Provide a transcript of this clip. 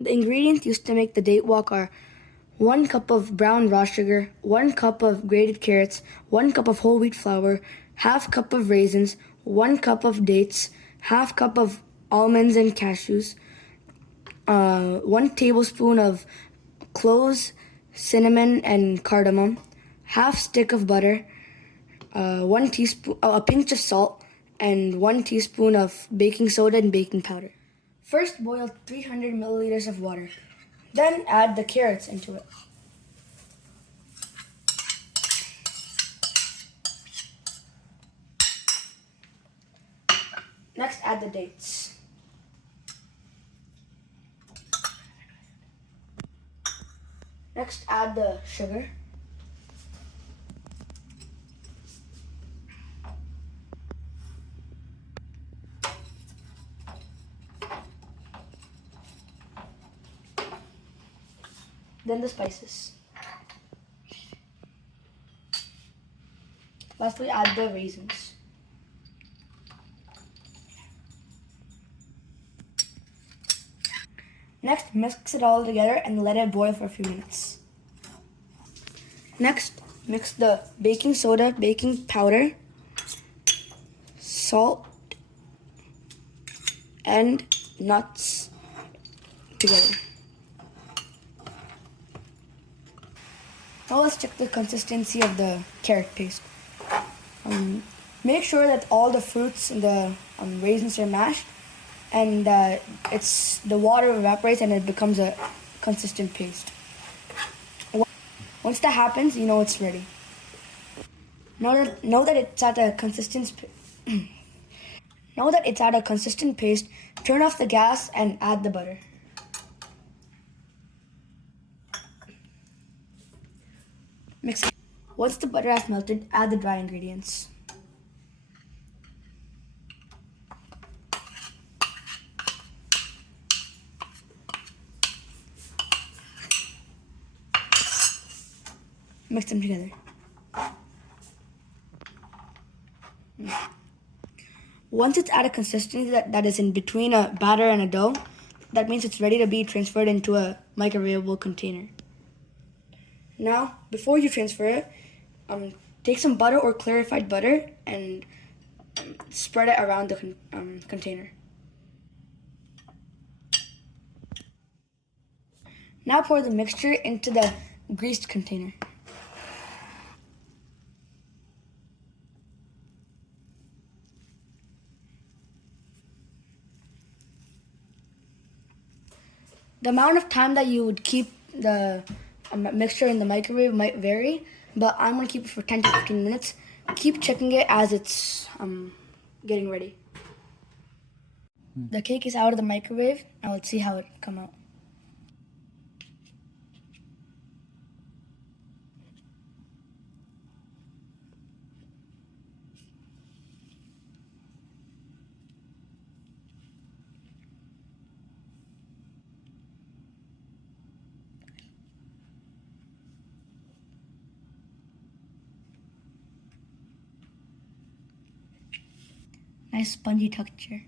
The ingredients used to make the date walk are 1 cup of brown raw sugar, 1 cup of grated carrots, 1 cup of whole wheat flour, half cup of raisins, 1 cup of dates, half cup of almonds and cashews, 1 tablespoon of cloves, cinnamon, and cardamom, half stick of butter, 1 teaspoon, a pinch of salt, and 1 teaspoon of baking soda and baking powder. First, boil 300 milliliters of water. Then add the carrots into it. Next, add the dates. Next, add the sugar. Then the spices. Lastly, add the raisins. Next, mix it all together and let it boil for a few minutes. Next, mix the baking soda, baking powder, salt, and nuts together. Now let's check the consistency of the carrot paste. Make sure that all the fruits and the raisins are mashed, and the water evaporates and it becomes a consistent paste. Once that happens, you know it's ready. Know that it's at a consistent paste, turn off the gas and add the butter. Mix it. Once the butter has melted, add the dry ingredients. Mix them together. Once it's at a consistency that is in between a batter and a dough, that means it's ready to be transferred into a microwavable container. Now, before you transfer it, take some butter or clarified butter and spread it around the container. Now pour the mixture into the greased container. The amount of time that you would keep the mixture in the microwave might vary, but I'm going to keep it for 10 to 15 minutes. Keep checking it as it's getting ready. The cake is out of the microwave. Now let's see how it come out. Nice spongy texture.